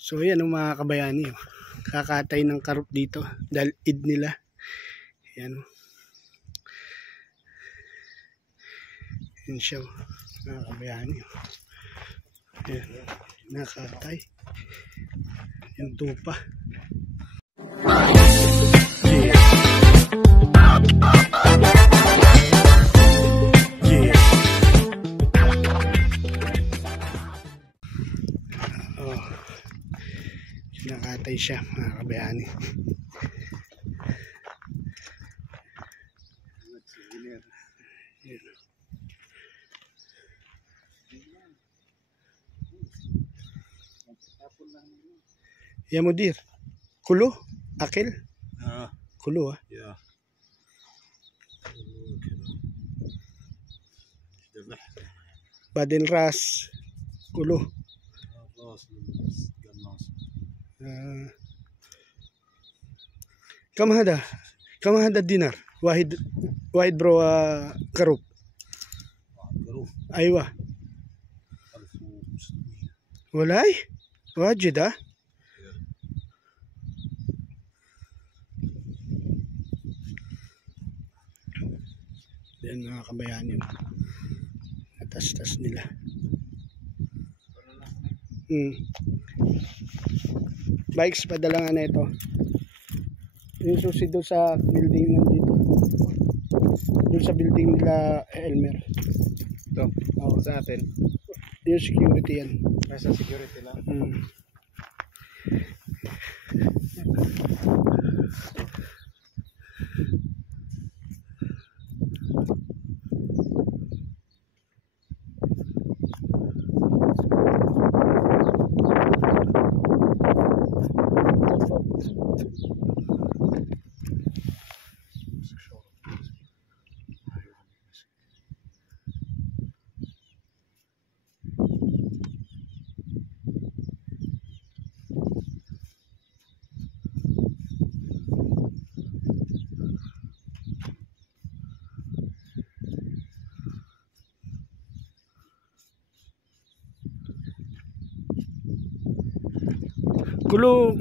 So yan ang mga kabayani, oh. Kakatay ng karop dito dahil id nila. Yan. Yan siya, oh. Mga kabayani, oh. Yan. Nakatay. Yung tupa. Yeah. Nakatay siya, mga kabayani. Ya mudir, kulo, akil, kulo يا بعدين راس kulo. راس قناص. كم هذا الدينار واحد برو كروب. كروب ايوه 1500 ولاي واجد. Yan mga kabayani, atas-tas nila. Bikes padala nga na ito. Yung susi doon sa building nandito, doon sa building nila Elmer. ito sa atin Yung security yan. nasa security lang. Kulo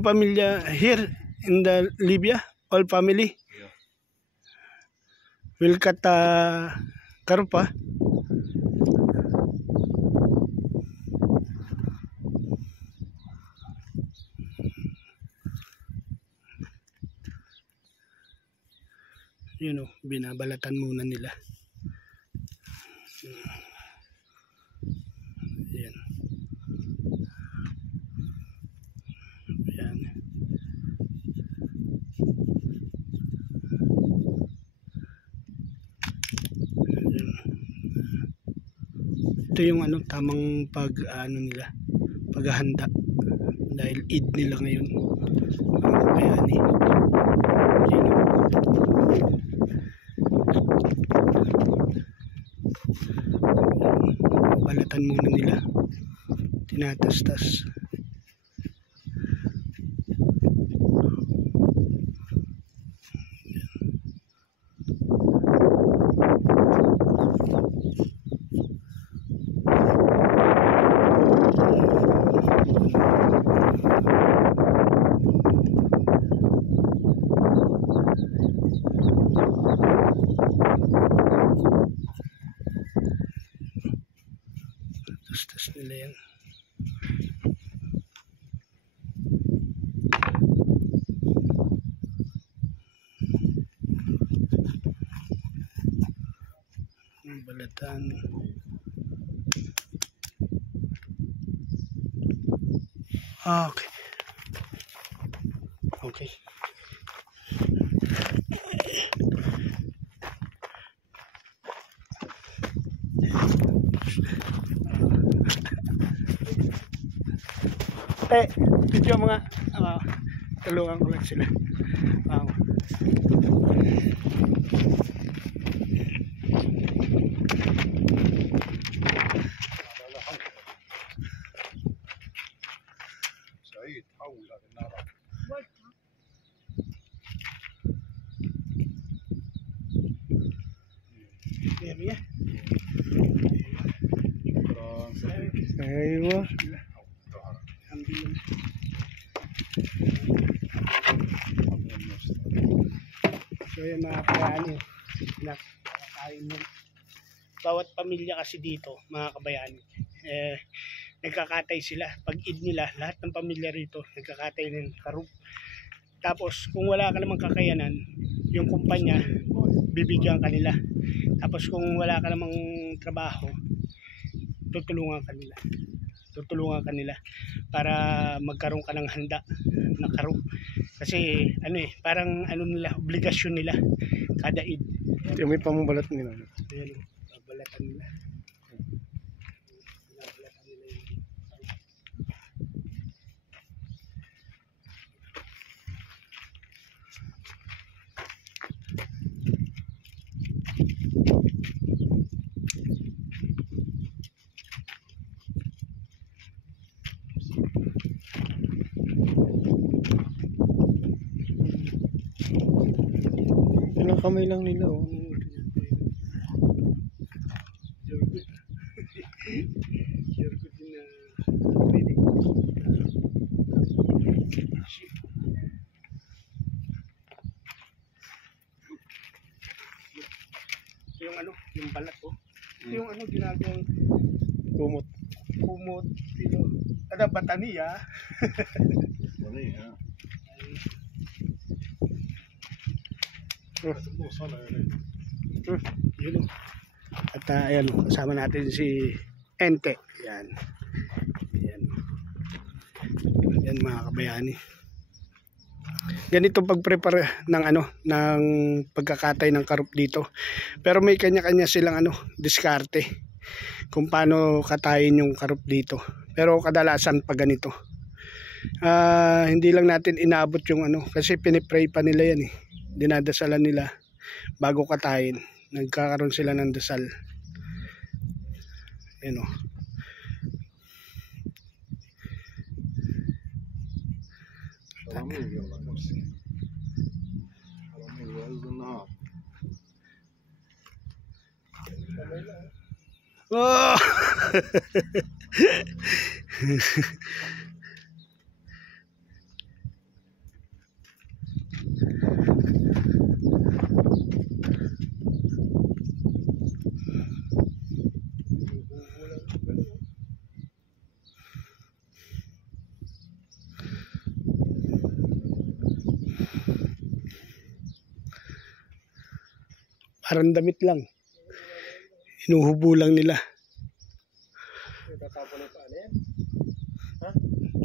pamilya here in the Libya, all family. Yeah. Will cut karupa. You know, binabalatan muna nila. Yan. Yan. Ito yung tamang nila, paghahanda dahil Eid nila ngayon, mga kabayani. Balatan muna nila, tinatastas. Tastas nila yan. Balatan. Okay. Okay. Video mga tulungan ko lang sila. سعيد حول هذه النار. Yan. شكرا. Aywa. kabayani. Nakakain mo. Bawat pamilya kasi dito, mga kabayani, nagkakatay sila. Pag Eid nila, lahat ng pamilya rito, nagkakatay ng karub. Tapos, kung wala ka namang kakayanan, yung kumpanya, bibigyan kanila. Tapos, kung wala ka namang trabaho, tutulungan kanila para magkaroon ka ng handa na karub. Kasi, parang nila, obligasyon nila kada Eid. Yung may pambalat nila. Ayan, babalatan nila. Babalatan nila yung Ilang kamay lang nila, oh. Sure ko din na pwede ko. Yung yung balat ko. Yung ginagawang Kumot. kumot, ada batania. Ano yan? Yun. At ayan, kasama natin si Ente. Yan. Yan. Yan mga kabayani. Ganito pag-prepare ng ng pagkakatay ng karup dito. Pero may kanya-kanya silang diskarte kung paano katayin yung karup dito. Pero kadalasan pag ganito. Hindi lang natin inaabot yung kasi pinipray pa nila yan eh. Dinadasalan nila bago katayin. Nagkakaroon sila ng dasal. Ayan o. Oh! Parang damit lang. Hinuhubo lang nila.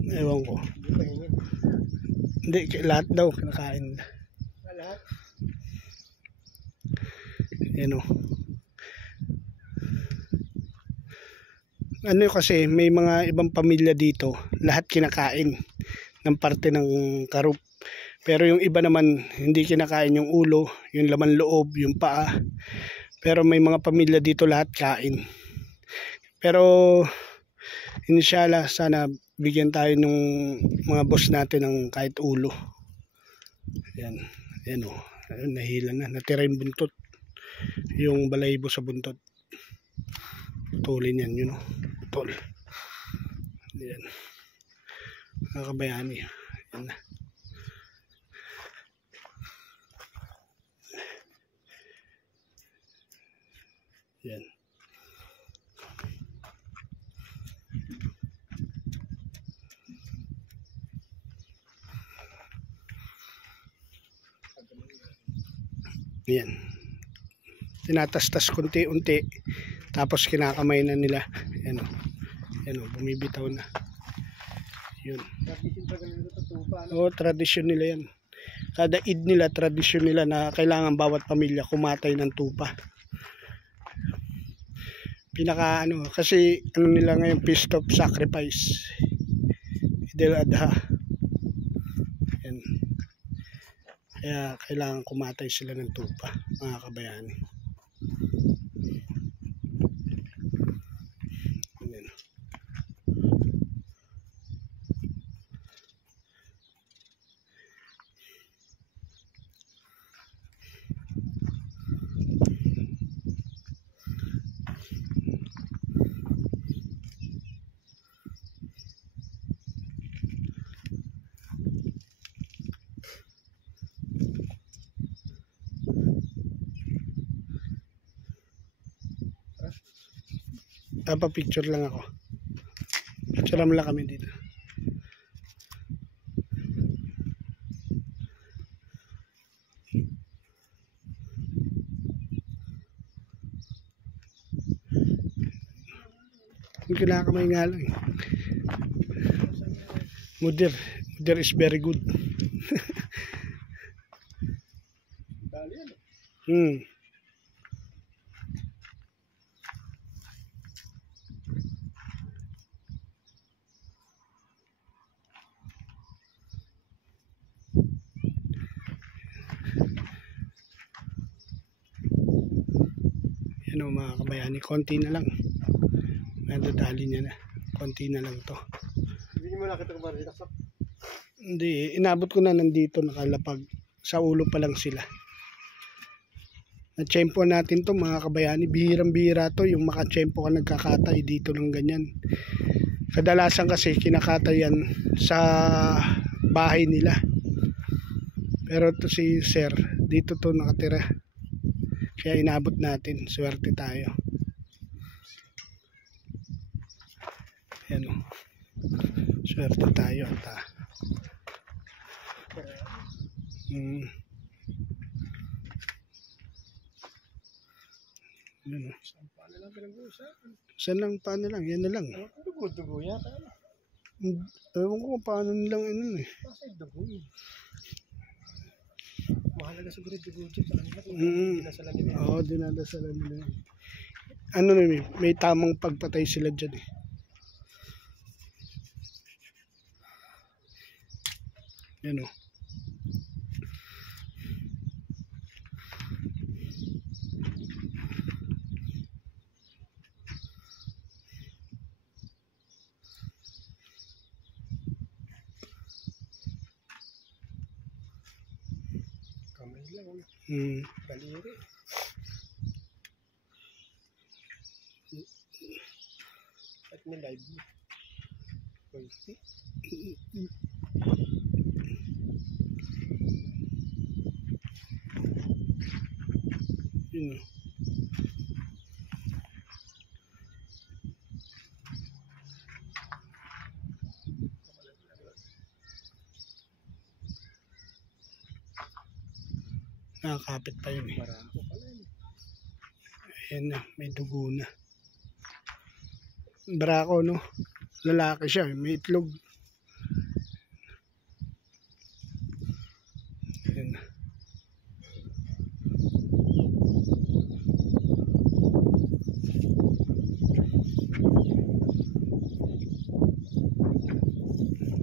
Ewan ko. Hindi, lahat daw kinakain nila. Lahat? Yan o. Kasi may mga ibang pamilya dito, lahat kinakain ng parte ng karup. Pero yung iba naman hindi kinakain yung ulo, yung laman loob, yung paa. Pero may mga pamilya dito lahat kain. Pero inshallah sana bigyan tayo ng mga boss natin ng kahit ulo. Yan. Yan o. Nahila na. Natira yung buntot. Yung balahibo sa buntot. Putulin yan yun o. Putol. Yan. Nakakabayani. Yan na. Yan. Yan. Tinatastas konti-unti tapos kinakamay na nila. Yan o. Yan o, bumibitaw na. Yun. Tradisyon nila yan. Kada Eid nila, tradisyon nila na kailangan bawat pamilya kumatay ng tupa. Pinaka kasi nila ngayon, feast of sacrifice, Idul Adha. Yan. Kaya kailangan kumatay sila ng tupa, mga kabayani. Yan. Picture lang ako. Picture lang kami dito. Yung kinakamay nga lang eh. Mudir is very good. Dali yan. Hmm. Yan o mga kabayani, konti na lang. Nadadali niya na. Konti na lang to. Hindi mo nakita ko ba rin naksak? Hindi, inabot ko na nandito nakalapag. Sa ulo pa lang sila. Na-tsempo natin to mga kabayani. Bihirang-bihira to yung makatsempo ka nagkakatay dito ng ganyan. Kadalasan kasi kinakatay yan sa bahay nila. Pero to si Sir, dito to nakatira. Kaya inabot natin. Swerte tayo. Yan o. Swerte tayo at Yan o. Paano lang pinag-uusapan? Saan lang, paano lang, yan na lang. Dugo-dugo yata. Ewan ko kung paano nilang ano eh. Kasi dugo yun. Mahalaga siguro dugo dyan sa kanila. Dinasalan nila. Oo, dinadasalan nila. Ano na may tamang pagpatay sila dyan eh. Yan o. Kamay lang. Daliri. At may live mo. Yun o. Nakakapit pa yun eh. Barako pala yun. Ayan na, may dugo na. Barako no. Lalaki siya, may itlog. Ayan na.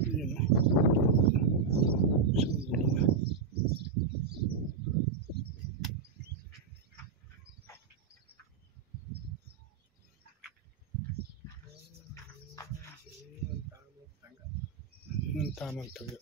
Ayan o. Sa ulo na. Ang tamang taga.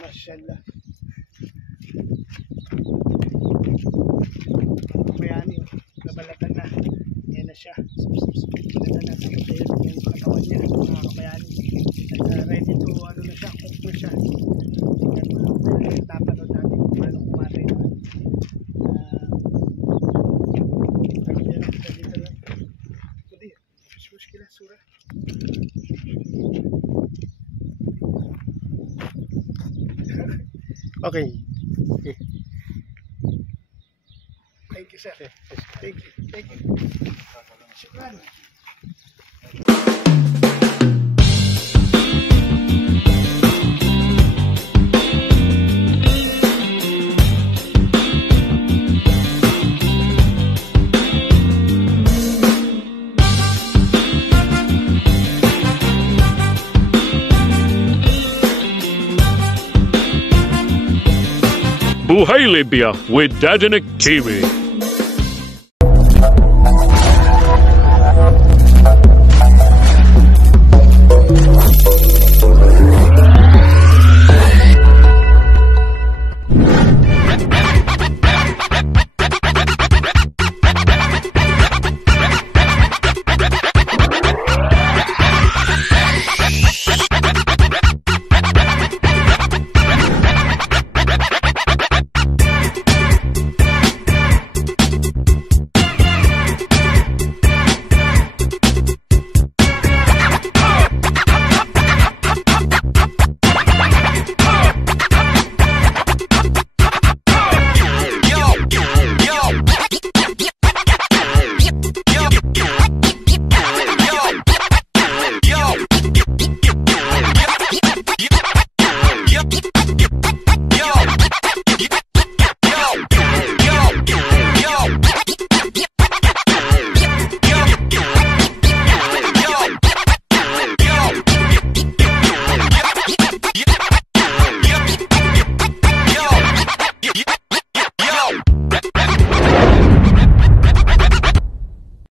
Mashallah. Bayani, nabalatan na. Yan na siya. Nabalatan na tayo yung katawan niya, mga kabayani. At ready to, ano na siya, cook na siya. At mga kabayani, tapanood natin kung paano kumatay naman. Dito na. sila, sura. Okay. Thank you, sir. Thank you. Thank you. Shukran. Buhay Libya with Dadinik TV.